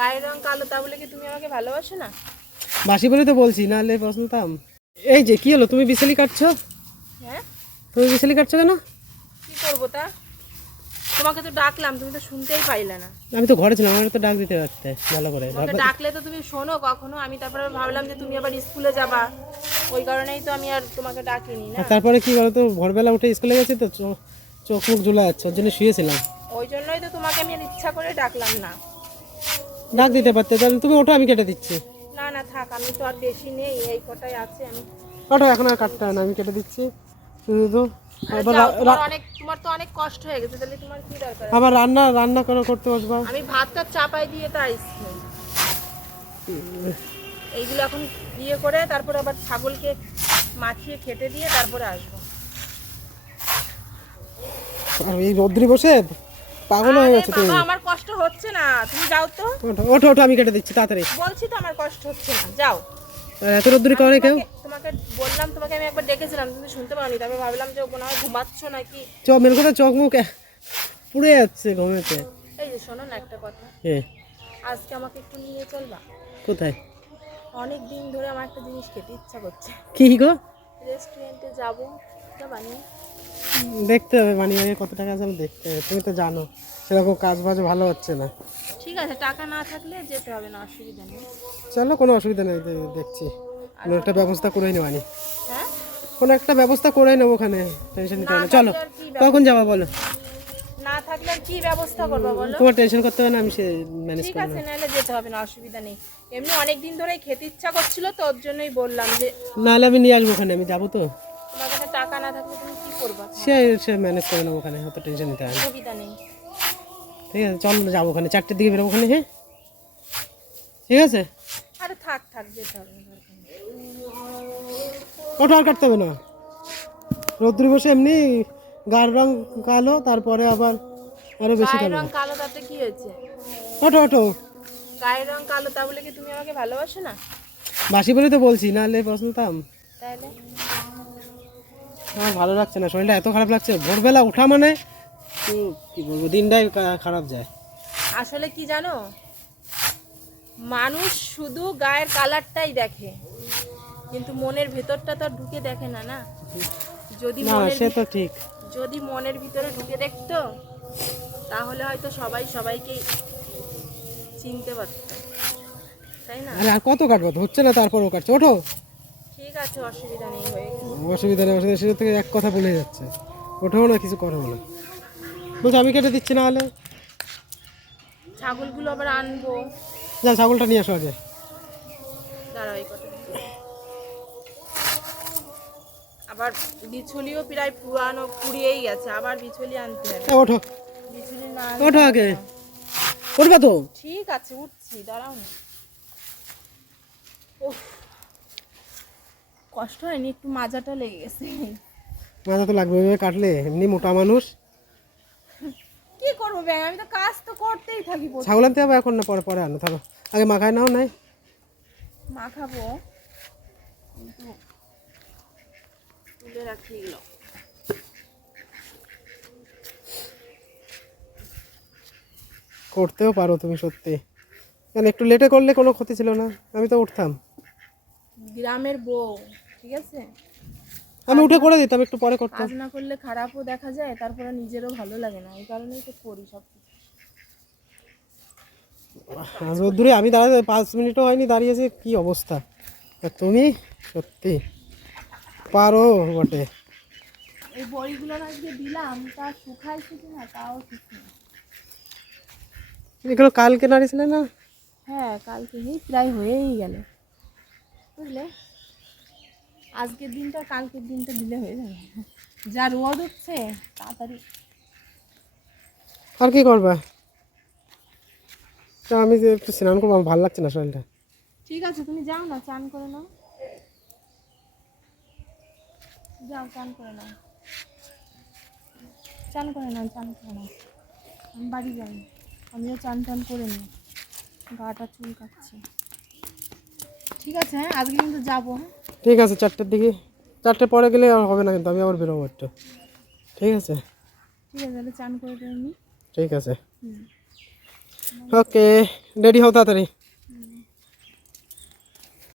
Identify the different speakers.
Speaker 1: গায়ের রং কালো তা বলে কি তুমি আমাকে ভালোবাসো না?
Speaker 2: বাসি বলে তো বলছি না নাহলে বসতাম। এই যে কি হলো? তুমি বিছালি কাটছো?
Speaker 1: হ্যাঁ?
Speaker 2: তুমি বিছালি কাটছো কেন?
Speaker 1: কি করব তা? তোমাকে তো ডাকলাম তুমি তো শুনতেই পাইলে না।
Speaker 2: আমি তো ঘরে ছিলাম আমার তো ডাক দিতে পারতে ভালো করে।
Speaker 1: ডাকলে তো তুমি শোনো কখনো আমি তারপরে ভাবলাম যে তুমি আবার স্কুলে যাবা। ওই কারণেই তো আমি আর তোমাকে ডাকিনি না?
Speaker 2: তারপরে কি বলো তো ভোরবেলা উঠে স্কুলে গেছি তো চোখ মুখ ঝুলে যাচ্ছে ওর জন্য শুয়েছিলাম।
Speaker 1: ওই জন্যই তো তোমাকে আমি ইচ্ছা করে ডাকলাম না।
Speaker 2: ডাক দিতে পারতে তাহলে তুমি ওটা আমি কেটে দিচ্ছি।
Speaker 1: না না থাক আমি তো আর বেশি নেই এই কটাই আছে আমি।
Speaker 2: ওঠো এখন আর কাটতে হয় না আমি কেটে দিচ্ছি। শুধু তো আবার
Speaker 1: যাও,
Speaker 2: রা-
Speaker 1: তোমার অনেক তোমার তো অনেক কষ্ট হয়ে গেছে তাহলে তোমার কি
Speaker 2: আবার রান্না রান্না করে করতে বসবা।
Speaker 1: আমি ভাতটা চাপাই দিয়ে এইগুলো এখন ইয়ে করে তারপরে আবার ছাগলকে মাখিয়ে খেতে দিয়ে তারপরে আসব।
Speaker 2: আর এই রোদ্রি বসে? পাগল হয়ে গেছে তুমি।
Speaker 1: আমার কষ্ট হচ্ছে না। তুমি যাও তো।
Speaker 2: ওঠো ওঠো আমি কেটে দিচ্ছি তাড়াতাড়ি।
Speaker 1: বলছি তো আমার কষ্ট হচ্ছে না। যাও।
Speaker 2: এত রোদ্রি করে কেউ?
Speaker 1: তোমাকে- বললাম তোমাকে আমি একবার ডেকেছিলাম তুমি শুনতে পাওনি। তারপর ভাবলাম যে ও মনে হয় ঘুমাচ্ছ নাকি।
Speaker 2: চোখ মেল করে চোখ মুখ পুড়ে যাচ্ছে ঘুমেতে।
Speaker 1: এই যে শোনো না একটা কথা।
Speaker 2: এ।
Speaker 1: আজকে আমাকে একটু নিয়ে চলবা?
Speaker 2: কোথায়?
Speaker 1: অনেক দিন ধরে আমার একটা জিনিস খেতে ইচ্ছা করছে।
Speaker 2: কি গো?
Speaker 1: রেস্টুরেন্টে যাব। যাবা নি?
Speaker 2: দেখতে হবে মানে এর কত টাকা আছে আমি দেখতে হবে তুমি তো জানো সেরকম কাজ বাজ ভালো হচ্ছে না।
Speaker 1: ঠিক আছে টাকা না থাকলে যেতে হবে না অসুবিধা নেই।
Speaker 2: চলো কোনো অসুবিধা নেই দে- দেখছি। কোনো একটা ব্যবস্থা করেই নেবানি
Speaker 1: হ্যাঁ?
Speaker 2: কোনো একটা ব্যবস্থা করেই নেব ওখানে টেনশন নিতে হবে না। চলো
Speaker 1: থাকলে আর কি
Speaker 2: কখন যাবা বলো?
Speaker 1: না থাকলে আর কি ব্যবস্থা করব বলো?
Speaker 2: তোমার টেনশন করতে হবে না আমি সে ম্যানেজ
Speaker 1: ঠিক
Speaker 2: করব
Speaker 1: আছে নাহলে যেতে হবে না অসুবিধা নেই। এমনি অনেক দিন ধরেই খেতে ইচ্ছা করছিল তো ওর জন্যই বললাম যে
Speaker 2: নাহলে আমি নিয়ে আসব ওখানে আমি যাব তো।
Speaker 1: তোমার কাছে টাকা না থাকলে তুমি কি করবা?
Speaker 2: সে সে ম্যানেজ করে নেব ওখানে অত টেনশন নিতে হবে।
Speaker 1: নেই।
Speaker 2: ঠিক আছে চলো যাব ওখানে চারটের দিকে বেরোবো ওখানে হ্যাঁ? ঠিক আছে?
Speaker 1: আরে থাক থাক যেতে হবে না দরকার নেই।
Speaker 2: ওটা আর কাটতে হবে না। রোদ্রি বসে এমনি গার রং কালো তারপরে আবার আরও বেশি কালো।
Speaker 1: রং কালো তাতে কি হয়েছে?
Speaker 2: ওঠো ওঠো।
Speaker 1: গায়ের রং কালো তা বলে কি তুমি আমাকে ভালোবাসো না?
Speaker 2: বাসি বলে তো বলছি না নাহলে বসতাম
Speaker 1: তাহলে?
Speaker 2: আমার ভালো লাগছে না শরীরটা এত খারাপ লাগছে। ভোরবেলা ওঠা মানে কি বলব দিনটাই খারাপ যায়।
Speaker 1: আসলে কি জানো? মানুষ শুধু গায়ের কালারটাই দেখে কিন্তু মনের ভেতরটা তো ঢুকে দেখে না না? যদি
Speaker 2: না
Speaker 1: মনের
Speaker 2: সে তো ঠিক।
Speaker 1: যদি মনের ভিতরে ঢুকে দেখতো তাহলে হয়তো সবাই সবাইকেই চিনতে পারত। তাই না?
Speaker 2: আর কত কাটবো? হচ্ছে না তারপর ও কাটছে। ওঠো।
Speaker 1: অসুবিধা নেই হয়ে গেছে।
Speaker 2: অসুবিধা নেই অসুবিধা সেটা থেকে এক কথা বলে যাচ্ছে। ওঠেও না কিছু করব না। বলছি আমি কেটে দিচ্ছি না হলে?
Speaker 1: ছাগলগুলো আবার আনব।
Speaker 2: যা ছাগলটা নিয়ে আসো আগে।
Speaker 1: দাঁড়াও এই কটা আবার বিছুলিও প্রায় পুরানো পুড়িয়েই গেছে। আবার বিছুলি আনতে হবে।
Speaker 2: ওঠো।
Speaker 1: বিছুলি না
Speaker 2: ওঠো আগে। উঠবা তো?
Speaker 1: ঠিক আছে উঠছি দাঁড়াও না। কষ্ট হয়নি একটু মাজাটা লেগে গেছে।
Speaker 2: মাথা তো লাগবে কাটলে এমনি মোটা মানুষ।
Speaker 1: কি করব ব্যাং আমি তো কাজ তো করতেই থাকি
Speaker 2: ছাগল আনতে হবে এখন না পরে পরে আনো থাকো। আগে মাখায় নাও নাই।
Speaker 1: মাখাবো। কিন্তু তুলে রাখি
Speaker 2: করতেও পারো তুমি সত্যি। কেন একটু লেটে করলে কোনো ক্ষতি ছিল না? আমি তো উঠতাম।
Speaker 1: গ্রামের বউ। ঠিক আছে?
Speaker 2: আমি উঠে করে দিতাম একটু পরে করতাম
Speaker 1: কাজ না করলে খারাপও দেখা যায় তারপরে নিজেরও ভালো লাগে না এই কারণেই তো করি সব
Speaker 2: রোদ্দুরে আমি দাঁড়াতে পাঁচ মিনিটও হয়নি দাঁড়িয়েছি কি অবস্থা? তুমি সত্যি পারো বটে।
Speaker 1: এই বড়িগুলো আজকে দিলাম তা শুকাইছে কি না তাও ঠিক নেই।
Speaker 2: এগুলো কালকে নাড়িয়েছিলে না?
Speaker 1: হ্যাঁ কালকে প্রায় হয়েই গেল। বুঝলে? আজকের দিনটা কালকের দিনটা দিলে হয়ে যাবে। যা রোদ উঠছে তাড়াতাড়ি।
Speaker 2: আর কি করবা? তো আমি যে একটু স্নান করব আমার ভালো লাগছে না শরীরটা।
Speaker 1: ঠিক আছে তুমি যাও না চান করে নাও। যাও চান করে নাও। চান করে নাও চান করে নাও। আমি বাড়ি যাই আমিও চান টান করে নিই। গাটা চুল কাটছে ঠিক আছে হ্যাঁ? আজকে কিন্তু যাব হ্যাঁ?
Speaker 2: ঠিক আছে চারটের দিকে। চারটে পরে গেলে আর হবে না কিন্তু আমি আবার বেরোবো একটু। ঠিক আছে?
Speaker 1: ঠিক আছে তাহলে চান করে দিয়ে নি।
Speaker 2: ঠিক আছে।
Speaker 1: হুম।
Speaker 2: ওকে রেডি হও তাড়াতাড়ি।